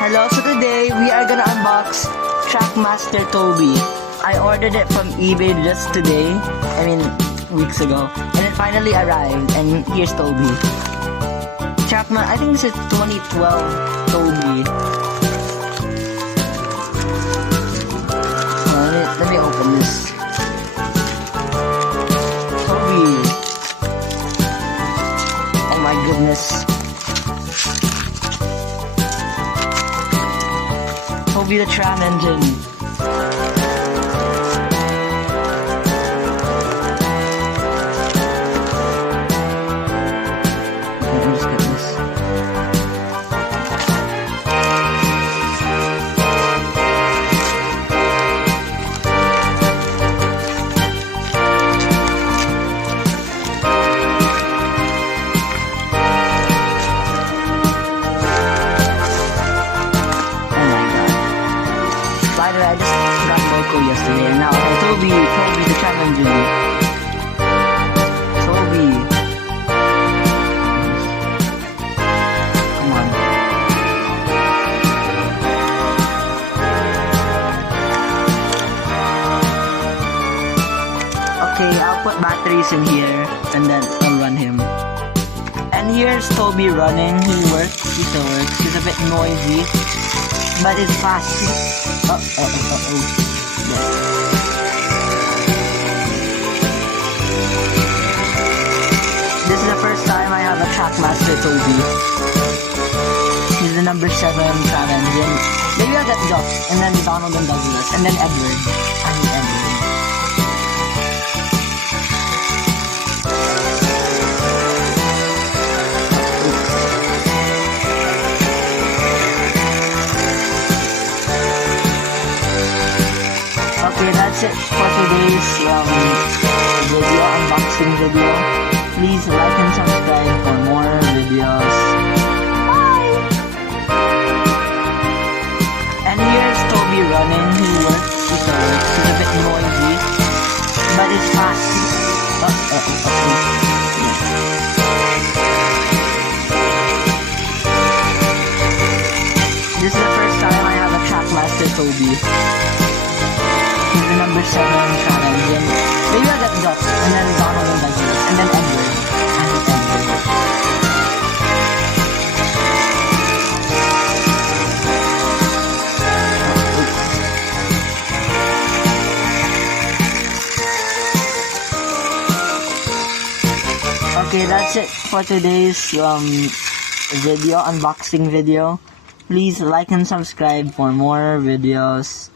Hello, so today we are gonna unbox Trackmaster Toby. I ordered it from eBay just today, weeks ago, and it finally arrived, and here's Toby. I think this is 2012 Toby. Let me open this. Toby. Oh my goodness. Toby the Tram Engine. Let me just get this. I just got Loco yesterday, and now I have Toby the Tram Engine. Toby. Come on. Okay, I'll put batteries in here, and then I'll run him. And here's Toby running. He still works. He's a bit noisy, but it's fast. Yeah. This is the first time I have a Trackmaster Toby. He's the number 7 Tram Engine. Maybe I'll get Duck, and then Donald and Douglas, and then Edward. I need Edward. Okay, that's it for today's video, unboxing video. Please like and subscribe for more videos. Bye! And here's Toby running. He works. He's a bit noisy, but it's fast. This is the first time I have a Trackmaster Toby. He's the number 7 Tram Engine. Maybe I'll get Duck, and then Donald and Douglas, and then Edward. Okay, that's it for today's video, unboxing video. Please like and subscribe for more videos.